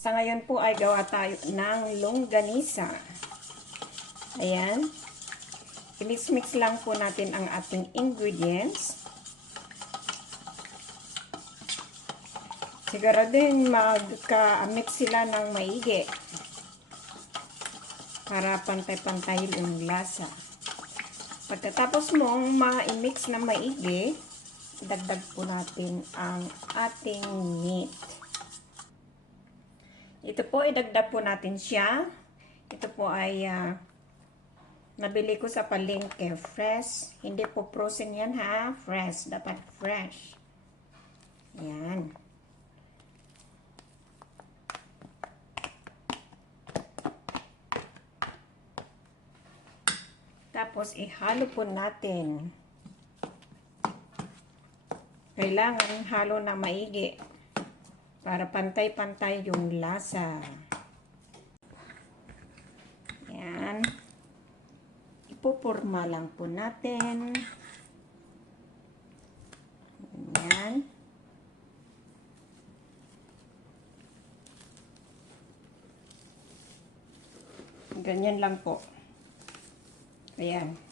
Sa ngayon po ay gawa tayo ng longganisa. Ayan. I-mix-mix lang po natin ang ating ingredients. Siguraduhin magka-mix sila ng maigi para pantay-pantay yung lasa. Pagkatapos mong ma-mix na maigi, dagdag po natin ang ating meat. Ito po, idagdag po natin siya. Ito po ay nabili ko sa palengke. Fresh. Hindi po frozen yan ha. Fresh. Dapat fresh. Ayan. Tapos, ihalo po natin. Kailangan halo na maigi para pantay-pantay yung lasa. Ayan. Ipupurma lang po natin. Ayan. Ganyan lang po. Ayan.